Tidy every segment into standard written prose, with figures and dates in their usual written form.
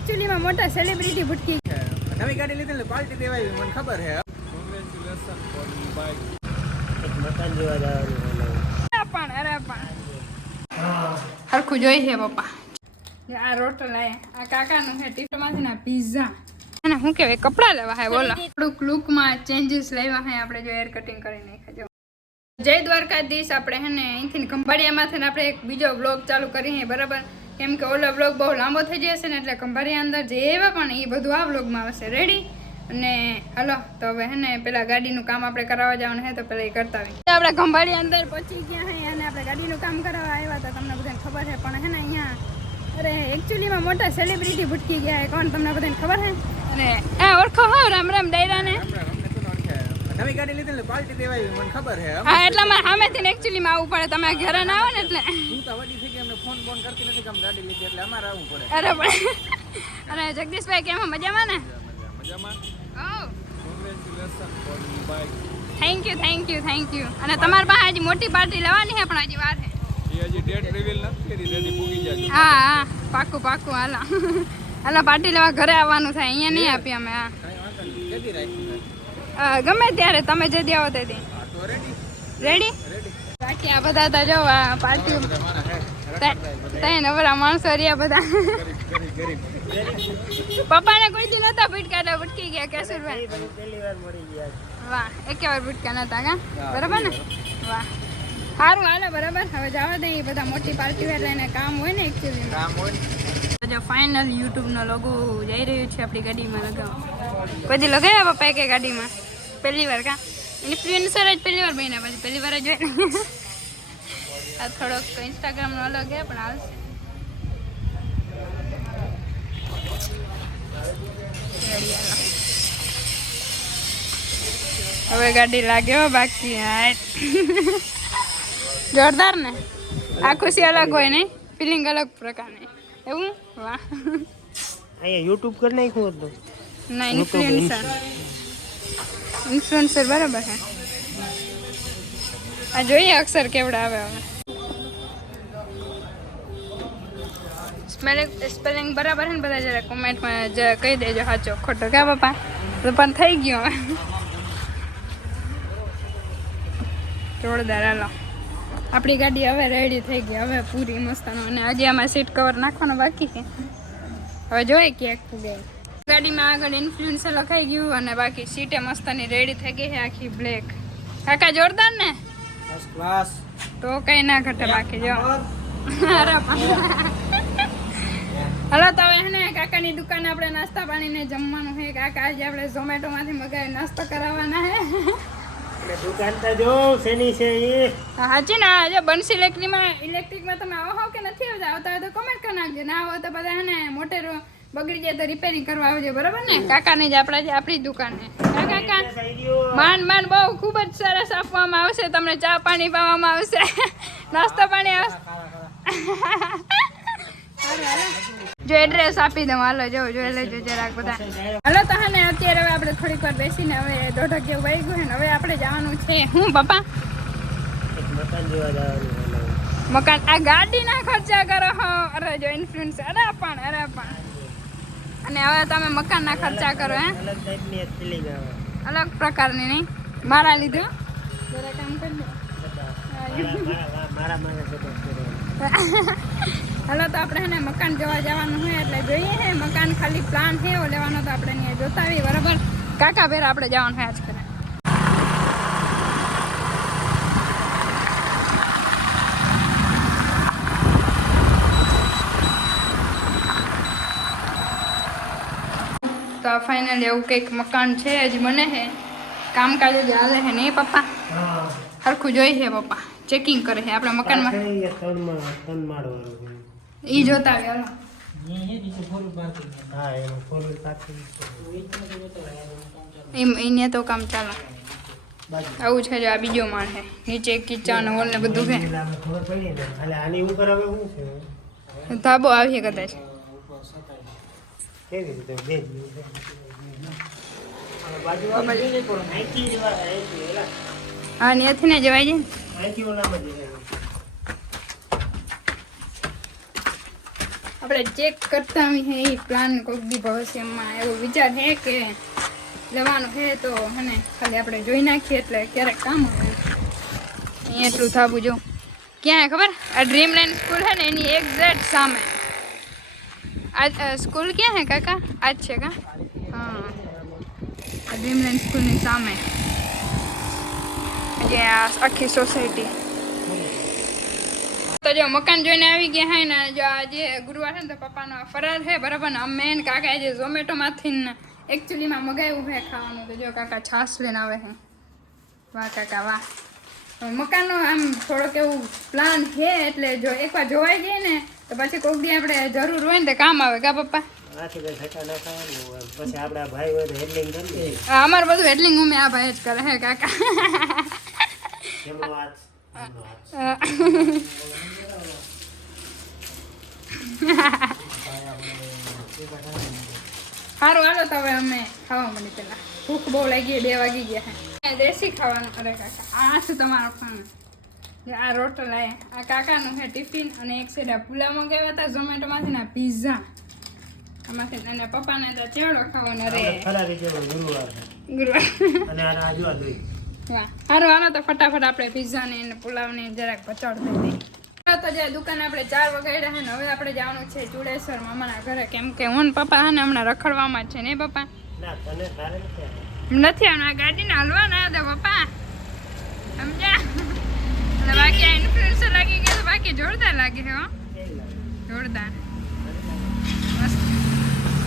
Actually में मोटा celebrity भटकी नवी गाड़ी लीधी ने पार्टी देवाई મને ખબર હે કોંગ્રેચ્યુલેશન ફોર ન્યુ બાઇક એક મકાન જોવા જવાનું अरे हरखू જોઈ છે પપ્પા આ રોટલ આ કાકાનું છે ટીફમાંથી ના પિઝા અને હું કહેવાય કપડા લેવા હે બોલો થોડુંક લુકમાં ચેન્જીસ લેવા હે આપણે જો હેર કટિંગ કરી નાખ્યા જય દ્વારકાધીશ આપણે હે ને અહીંથી ખંભાળિયામાંથી આપણે એક બીજો વ્લોગ ચાલુ કરીએ બરાબર કેમ કે ઓલો વ્લોગ બહુ લાંબો થઈ જશે ને એટલે ખંભાળિયા અંદર જે એવા પણ એ બધું આ વ્લોગમાં આવશે રેડી અને હલો તો હવે હે ને પેલા ગાડીનું કામ આપણે કરાવવા જવાનું છે તો પેલા એ કરતા આવીએ આપણે ખંભાળિયા અંદર પહોંચી ગયા હે અને આપણે ગાડીનું કામ કરાવવા આવ્યા હતા તમને બધાને ખબર છે પણ હે ને અહીંયા અરે એકચ્યુઅલીમાં મોટા સેલિબ્રિટી ભટકી ગયા કોણ તમને બધાને ખબર છે અને આ ઓળખો હો રામ રામ ડાયરાને નવી ગાડી લીધી ને પાર્ટી દેવાઈ મને ખબર હે હા એટલે મારે સામેથી એકચ્યુઅલીમાં આવવું પડે તમે ઘરે ના આવો ને એટલે તું તો વડી થઈ ગઈ અમને ફોન કરતી નથી કે ગાડી લીધી એટલે અમારે આવવું પડે અરે પણ અને જગદીશભાઈ કેમ મજામાં ને મજામાં ઓ congratulation for new bike thank you અને તમારી પાસે હજી મોટી પાર્ટી લેવાની છે પણ હજી વાર છે એ હજી ડેટ રિવીલ નથી કરી જલ્દી પૂગી જાજો હા પાક્કું હાલો પાર્ટી લેવા ઘરે આવવાનું થાય અહીંયા નહીં આપી અમે હા જલ્દી રાખી ગમે ત્યારે તમે જલ્દી આવો તેથી તો રેડી રેડી બાકી આ બધા તો જો આ પાર્ટી તઈ નવરા માણસો રહ્યા બધા પપ્પાને કોઈ દી નતા ભટકા એટલે ભટકી ગયા કેશુરભાઈ પહેલી વાર મળી ગયા વાહ એકેવાર ભટકા નતા કા બરાબર ને વાહ સારું હાલો બરાબર હવે જવા દે એ બધા મોટી પાર્ટી એટલે એને કામ હોય ને એકચ્યુઅલી કામ હોય જો ફાઇનલ યુટ્યુબનો લોગો જઈ રહ્યું છે આપણી ગાડીમાં લગાવવા પછી લગાવ્યા પપ્પા કે ગાડીમાં પહેલી વાર કા ઇન્ફ્લુએન્સર જ પહેલી વાર બન્યા પછી પહેલી વાર જ હોય આ થોડોક ઇન્સ્ટાગ્રામનો અલગ છે પણ આવશે હવે ગાડી લાગ્યો બાકી જોરદાર ને આ ખુશી અલગ હોય ને ફિલિંગ અલગ પ્રકારની એવું વાહ અહીંયા યુટ્યુબ કરી નાખ્યું હતું ના ઇન્ફ્લુએન્સર બરાબર છે આ જોઈએ અક્ષર કેવડા આવે હવે સ્પેલિંગ બરાબર છે ને બધા જરા કોમેન્ટમાં કહી દેજો સાચો ખોટો કા પપ્પા તો પણ થઈ ગયો હવે જોરદાર હાલો આપણી ગાડી હવે રેડી થઈ ગઈ હવે પૂરી મસ્તાનો અને આજે આમાં સીટ કવર નાખવાનો બાકી છે હવે જોઈએ ક્યાંક પૂગે ગાડીમાં આગળ ઇન્ફ્લુએન્સર લખાઈ ગયું અને બાકી સીટે મસ્તાની રેડી થઈ ગઈ છે આખી બ્લેક કાકા જોરદાર ને ફર્સ્ટ ક્લાસ તો કઈ ના ઘટે બાકી જો હલો તો હવે હે ને કાકાની દુકાને આપણે નાસ્તા પાણીને જમવાનું છે કાકા આજે આપણે ઝોમેટોમાંથી મગાવી નાસ્તો કરાવવાના છે દુકાન તો જો શેની છે એ હાજી ના આજે બનસી ઇલેક્ટ્રિકમાં તમે આવો હો કે નથી આવતા હોય તો કમેન્ટ કરી નાખજો ના આવો તો બધા હે ને મોટેર બગડી જાય તો રિપેરિંગ કરવા આવજો બરાબર ને કાકાની જ આપણી દુકાન છે કાકા માંડ બહુ ખૂબ જ સરસ આપવામાં આવશે તમને ચા પાણી પાવામાં આવશે નાસ્તો પાણી આવશે જો એડ્રેસ આપી દઉં હાલો જોઈ લેજો જરાક બધા હાલો તો હા ને અત્યારે હવે આપણે થોડીક વાર બેસીને હવે 1.5 જેવું વાગી ગયું ને હવે આપણે જવાનું છે હું પપ્પા મકાન જોવા જવાનું મકાન આ ગાડીના ખર્ચા કરો હો અરે જો ઇન્ફ્લુઅન્સ અરે પણ અને હવે તમે મકાનના ખર્ચા કરો હે અલગ ટાઈપની એક ફીલિંગ આવે અલગ પ્રકારની નહીં મારા લીધે જરા કામ કરજો મારા મને હાલો તો આપણે હે ને મકાન જોવા જવાનું હોય એટલે જોઈએ હે મકાન ખાલી પ્લાન છે એવો લેવાનો તો આપણે અહીંયા જોતા આવીએ બરાબર કાકા ભેર આપણે જવાનું હોય આજ કરે તો આ ફાઇનલ એવું કંઈક મકાન છે હજી બને છે કામકાજ જ હાલે છે નહીં પપ્પા સરખું જોઈ છે પપ્પા ચેકિંગ કરે છે આપણા મકાનમાં ઈ જોતા આવે હાલો એને તો કામ ચાલે આવું છે જો આ બીજો માળ છે નીચે કિચન હોલ ને બધું છે ધાબો આવીએ કદાચ હા ત્યાંથી ને જવાય છે આપણે ચેક કરતા હે એ પ્લાન કોઈક દી ભવિષ્યમાં એવો વિચાર છે કે લેવાનું છે તો હને ખાલી આપણે જોઈ નાખીએ એટલે ક્યારેક કામ આવે અહીંયા એટલું થાવું જો ક્યાં ખબર આ ડ્રીમલેન્ડ સ્કૂલ છે ને એની એક્ઝેક્ટ સામે આ સ્કૂલ ક્યાં હે કાકા આજ છે કા હા આ ડ્રીમલેન્ડ સ્કૂલની સામે જે આ આખી સોસાયટી તો જો મકાન જોઈને આવી ગયા હે ને જો આજે ગુરુવાર છે ને તો પપ્પાનો ફરાર છે બરાબર ને અમે ને કાકા જે ઝોમેટોમાંથી ને એકચ્યુઅલીમાં મગાવ્યું છે ખાવાનું તો જો કાકા છાશ લઈને આવે છે વાહ કાકા વાહ મકાનનો આમ થોડોક એવું પ્લાન છે એટલે જો એકવાર જોવાઈ જાય ને તો પછી કોઈક દી આપણે જરૂર હોય ને તો કામ આવે કા પપ્પા અમારું બધું હેડલિંગ અમે આ ભાઈ જ કરે હે કાકા સારું હાલો તો હવે અમે ખાવા મળી પેલા ભૂખ બહુ લાગી 2 વાગી ગયા છે દેશી ખાવાનું અરે કાકા આ છે તમારો ફોન આ રોટલ આ કાકાનું છે ટિફિન અને એક સાઈડ આ પુલા મંગાવ્યા હતા ઝોમેટોમાંથી ને પિઝા આમાંથી અને પપ્પાને તો ચેવડો ખાવાનો અરે ગુરુવાર વાહ સારું હાલો તો ફટાફટ આપણે પિઝા ને પુલાવ ને જરાક પચાડ થઈ દઈએ તો જે દુકાન આપણે 4 વાગ્યા છે ને હવે આપણે જવાનું છે ચુડેશ્વર મામાના ઘરે કેમ કે હું ને પપ્પા છે ને હમણાં રખડવામાં જ છે ને પપ્પા નથી આવના ગાડીને હલવાના હતા પપ્પા સમજ્યા અને બાકી આ ઇન્ફ્લુએન્સર લાગી ગયા તો બાકી જોરદાર લાગે છે હો જોરદાર મસ્ત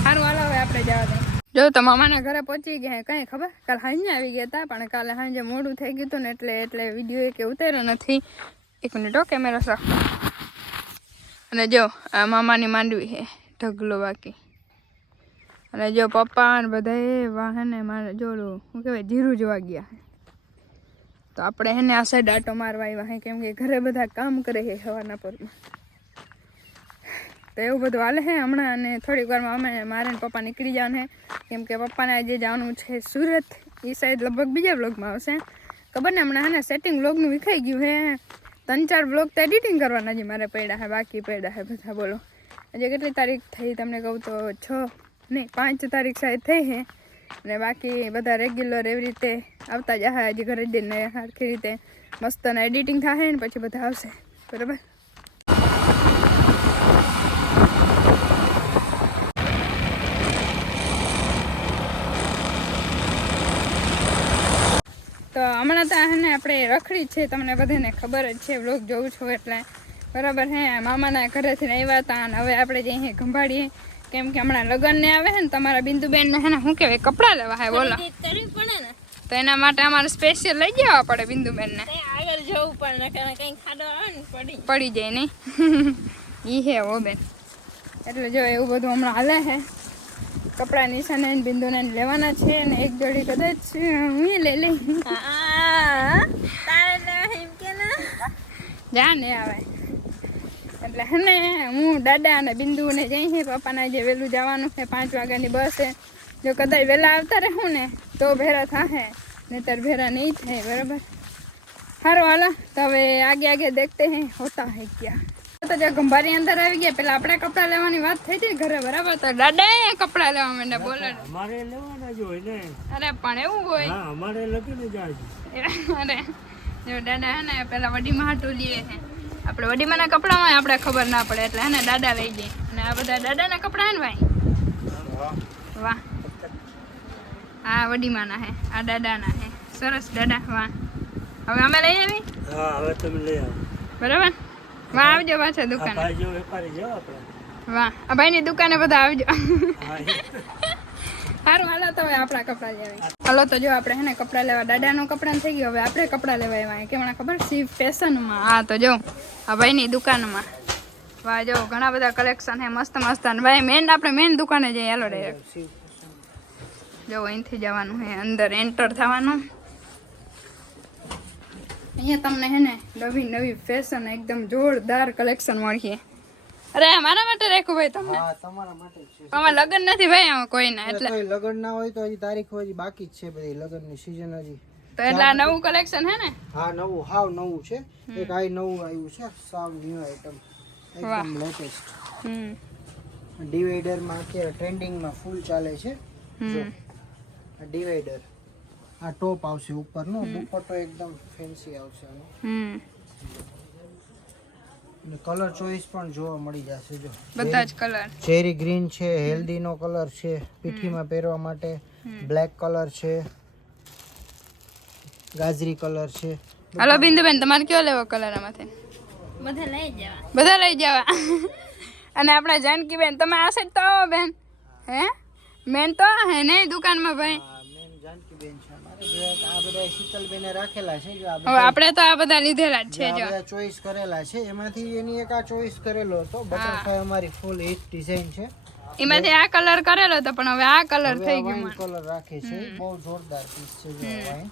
સારું હાલો હવે આપણે જવા દઈએ જો તો મામાના ઘરે પહોંચી ગયા કઈ ખબર કાલ સાંજે આવી ગયા હતા પણ કાલે સાંજે મોડું થઈ ગયું હતું ને એટલે વિડીયો કે ઉતાર્યો નથી 1 મિનિટ હો કેમેરા સાફ અને જો આ મામાની માંડવી છે ઢગલો બાકી અને જો પપ્પા ને બધા વાહને મારે જોડું શું કહેવાય જીરું જોવા ગયા છે તો આપણે એને આ સાઈડ આટો મારવા આવ્યા હે કેમ કે ઘરે બધા કામ કરે છે સવારના પરમાં તો એવું બધું હાલે છે હમણાં અને થોડીક વારમાં અમે મારે ને પપ્પા નીકળી જવાનું છે કેમ કે પપ્પાને આજે જવાનું છે સુરત એ સાઈડ લગભગ બીજા બ્લોગમાં આવશે ખબર ને હમણાં હે ને સેટિંગ બ્લોગનું વિખાઈ ગયું છે 3-4 બ્લોગ તો એડિટિંગ કરવાના હજી મારે પડ્યા છે બાકી પડ્યા છે બધા બોલો આજે કેટલી તારીખ થઈ તમને કહું તો 5 તારીખ શાયદ થઈ છે અને બાકી બધા રેગ્યુલર એવી રીતે આવતા જ હજી ઘરે જઈને સરખી રીતે મસ્ત ને એડિટિંગ થાય ને પછી બધા આવશે બરાબર તો હમણાં તો ને આપણે રખડી છે તમને બધાને ખબર જ છે વ્લોગ જોઉં છું એટલે બરાબર હે મામાના ઘરેથી આવ્યા હતા અને હવે આપણે જઈએ ખંભાળીએ કેમ કે હમણાં લગ્ન ને આવે છે ને તમારા બિંદુબેન ને હે ને શું કહેવાય કપડાં લેવા હે બોલો તો એના માટે અમારે સ્પેશિયલ લઈ જવા પડે બિંદુબેન ને આગળ જવું પડે કઈ ખાડો આવે ને પડી જાય નહીં ઈ હે ઓ બેન એટલે જો એવું બધું હમણાં હાલે છે કપડા નિશાને બિંદુને લેવાના છે અને એક જોડી કદાચ હું લઈ લઈ જા ને આવે એટલે હે ને હું દાદા અને બિંદુ ને જઈ છે પપ્પાના જે વહેલું જવાનું છે 5 વાગ્યાની બસ છે જો કદાચ વહેલા આવતા રહું ને તો ભેરા થાશે નહીતર ભેરા નહીં થાય બરાબર સારું હાલો તો હવે આગે દેખતે હે હોતા હે ક્યાં તો જે ગંભારી અંદર આવી ગયા પેલા આપણે કપડા લેવાની વાત થઈ હતી ઘરે બરાબર તો દાદા કપડા લેવા માંડે બોલે અમારે લેવાના જ હોય ને અરે પણ એવું હોય હા અમારે લગીને જાય અરે જો દાદા હે ને પેલા વડીમાં હાટું લે છે આપણે વડીમાના કપડામાં આપણે ખબર ના પડે એટલે હે ને દાદા લઈ જાય અને આ બધા દાદાના કપડા હે ને ભાઈ વાહ આ વડીમાના હે આ દાદાના હે સરસ દાદા વાહ હવે અમે લઈ આવી હા હવે તમે લઈ આવો બરાબર વાહ આવજો પાછા દુકાને ભાઈ જો વેપારી જો આપણે વાહ આ ભાઈની દુકાને બધા આવજો સારું હાલો તો હવે આપણા કપડાં લેવા હાલો તો જો આપણે હે ને કપડાં લેવા દાદાનું કપડાં થઈ ગયું હવે આપણે કપડાં લેવા આવ્યા કેમણા ખબર સી ફેશનમાં હા તો જો આ ભાઈની દુકાનમાં વાહ જો ઘણા બધા કલેક્શન હે મસ્ત મસ્ત અને ભાઈ મેન દુકાને જઈએ હાલો ડાયરેક્ટ જો અહીંથી જવાનું હે અંદર એન્ટર થવાનું અહીંયા તમને હે ને નવી ફેશન એકદમ જોરદાર કલેક્શન મળશે અરે મારા માટે રાખું ભાઈ તમને હા તમારા માટે જ છે આમાં લગન નથી ભાઈ આમાં કોઈના એટલે લગન ના હોય તો હજી તારીખ હજી બાકી જ છે બધી લગનની સીઝન હજી તો એટલે આ નવું કલેક્શન હે ને હા નવું હાવ નવું છે એક આ નવું આવ્યું છે સાવ ન્યુ આઈટમ એકદમ લેટેસ્ટ ડિવાઈડરમાં અત્યારે ટ્રેન્ડિંગમાં ફૂલ ચાલે છે. જો હમ આ ડિવાઈડર, આ ટોપ આવશે ઉપરનો, દુપટ્ટો એકદમ ફેન્સી આવશે આનો. હમ અને કલર ચોઈસ પણ જોવા મળી જશે. જો બધા જ કલર. ચેરી ગ્રીન છે, હેલ્ધી નો કલર છે પીઠીમાં પહેરવા માટે, બ્લેક કલર છે, ગાજરી કલર છે. હાલો બિંદુબેન, તમારે કયો લેવો કલર આમાંથી? બધા લઈ જવા. અને આપણા જાનકીબેન, તમે આ સાઈડ તો આવો બેન. હે મેન તો હે નહીં દુકાનમાં ભાઈ. મેન જાનકીબેન છે અમારે. જો આ બધા શીતલબેને રાખેલા છે. જો આ હવે આપણે તો આ બધા લીધેલા જ છે. જો બધા ચોઈસ કરેલા છે. એમાંથી એની એક આ ચોઈસ કરેલો હતો. બટરફ્લાય અમારી ફૂલ હિટ ડિઝાઇન છે. એમાંથી આ કલર કરેલો હતો, પણ હવે આ કલર થઈ ગયો. વાઇન કલર રાખે છે. બહુ જોરદાર પીસ છે. જો વાઇન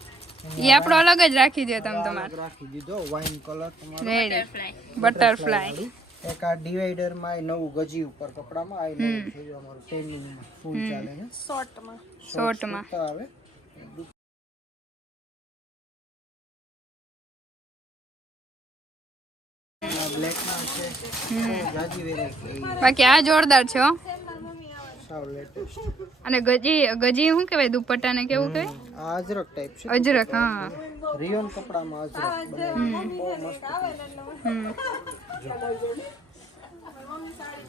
એ આપણો અલગ જ રાખી દો તમે તમારે. રાખી દીધો વાઇન કલર તમારો. Ready butterfly. એક આ ડિવાઈડર માં નવું ગજી ઉપર કપડામાં આ નવું છે. જો અમારું ટ્રેન્ડિંગમાં ફૂલ ચાલે છે. શોર્ટમાં તો આવે બ્લેક માં છે. જાજી વેરાયટી. બાકી આ જોરદાર છે હો. સાવ લેટેસ્ટ. અને ગજી શું કહેવાય દુપટ્ટા ને કેવું કહેવાય? આ અજરક ટાઈપ છે. અજરક. હા રિયોન કપડામાં અજરક બહુ મસ્ત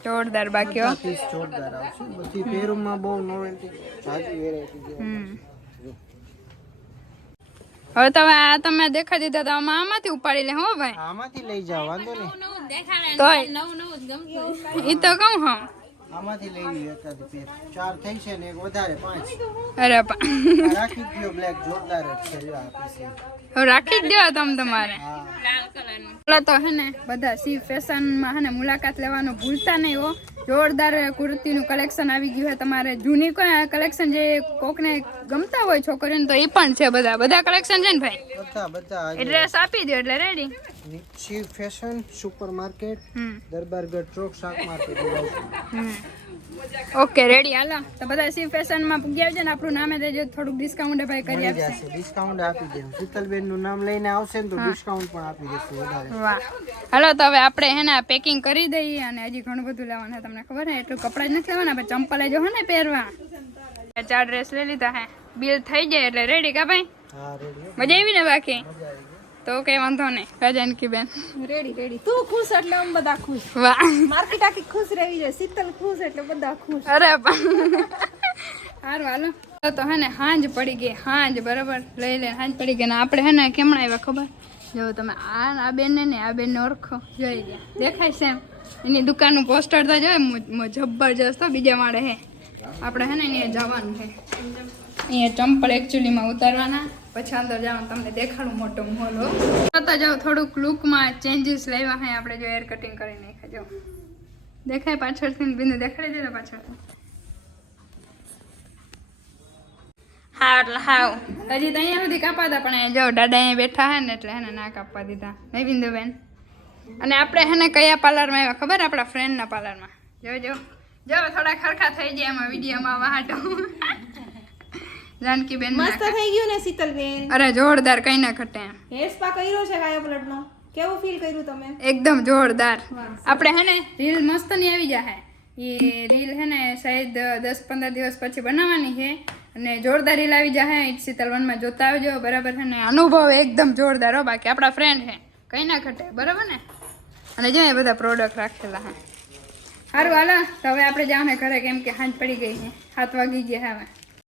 જોરદાર. બાકી હો પીસ જોરદાર આવશે. બધી પેરુમાં બહુ નોવેલ્ટી જાજી વેરાયટી છે. હવે તમે આ તમે દેખાડી દીધા તો આમાંથી ઉપાડી લે હો ભાઈ. આમાંથી લઈ જાવ, વાંધો નહીં. તોય ઈ તો કહું હા. આમાંથી લઈ લ્યો એકાદ પેર. 4 થઈ છે ને એક વધારે 5. અરે રાખી દો. બ્લેક જોરદાર જ છે. જો આ પીસ હવે રાખી જ દો તમે તમારે. હા. તો હે ને બધા સી ફેશનમાં હે ને મુલાકાત લેવાનું ભૂલતા નહીં હો. જોરદાર કુર્તીનું કલેક્શન આવી ગયું છે તમારે. જૂની કોઈ કલેક્શન જે કોકને ગમતા હોય છોકરીઓને તો એ પણ છે. બધા કલેક્શન છે ને ભાઈ. બધા એડ્રેસ આપી દો એટલે ready. C fashion super market, Darbargadh Chowk, શાક માર્કેટ. Okay ready. હાલો તો બધા સી ફેશનમાં પૂગી આવજો ને આપણું નામે દેજો. થોડુંક ડિસ્કાઉન્ટ ભાઈ કરી આપશે. ડિસ્કાઉન્ટ આપી દે. શીતલબેન નું નામ લઈને આવશે ને તો ડિસ્કાઉન્ટ પણ આપી દેશું વધારે. વાહ. હાલો તો હવે આપણે હે ને પેકિંગ કરી દઈએ. અને હજી ઘણું બધું લેવાનું છે તમને ખબર છે. એટલું કપડાં જ નથી લેવાના, આપણે ચંપલ જો હે ને પહેરવા. 4 ડ્રેસ લઈ લીધા હે. બિલ થઈ જાય એટલે રેડી કા ભાઈ? હા રેડી. મજા આવી ને? બાકી તો કઈ વાંધો નહીં. જાનકી બેન રેડી. તું ખુશ એટલે અમે બધા ખુશ. વાહ. માર્કેટ આખી ખુશ રહી છે. શીતલ ખુશ એટલે બધા ખુશ. અરે સારું હાલો તો હે ને હાંજ પડી ગઈ. હાંજ બરાબર લઈ લે. હાંજ પડી ગઈ ને આપણે હે ને કેમણા આવ્યા ખબર? જો તમે આ બેનને ને આ બેનને ઓળખો. જોઈ ગયા દેખાય છે એમ. એની દુકાનનું પોસ્ટર તો જોય જબરજસ્ત. બીજા માળે હે. આપણે હે ને અહીંયા જવાનું છે. અહીંયા ચંપલ એકચ્યુઅલીમાં ઉતારવાના, પછી અંદર જવાનું. તમને દેખાડું મોટો મોલ હો. તો જાઓ થોડુંક લુકમાં ચેન્જીસ લેવા હે આપણે. જો હેર કટિંગ કરી નાખ્યા. જો દેખાય પાછળથી બિંદુ દેખાડી દેતા પાછળથી. હા એટલે હાવ હજી તો અહીંયા સુધી કાપાતા, પણ જો દાદા અહીંયા બેઠા હે ને એટલે હે ને ના કાપવા દીધા. નહીં બિંદુબેન? અને આપણે હે ને કયા પાર્લરમાં આવ્યા ખબર? આપણા ફ્રેન્ડના પાર્લરમાં. જો થોડા ખરખા થઈ જાય એમાં વિડીયોમાં વાહટો. જાનકીબેન મસ્ત થઈ ગયું ને શીતલબેન? અરે જોરદાર, કઈ ના ઘટે એમ. હેર સ્પા કર્યો છે કાયા પલટનો. કેવું ફીલ કર્યું તમે? એકદમ જોરદાર. આપણે હે ને રીલ મસ્ત ની આવી જાય. એ રીલ હે ને શાયદ 10-15 દિવસ પછી બનાવવાની છે. અને જોરદાર રીલ આવી જાય. શીતલવનમાં જોતા આવજો બરાબર છે ને. અનુભવ એકદમ જોરદાર હો. બાકી આપણા ફ્રેન્ડ છે, કઈ ના ઘટે બરાબર ને. અને જો એ બધા પ્રોડક્ટ રાખેલા હે. સારું હાલો તો હવે આપણે જાવ ઘરે, કેમ કે હાંજ પડી ગઈ છે. 7 વાગી ગયા હવે.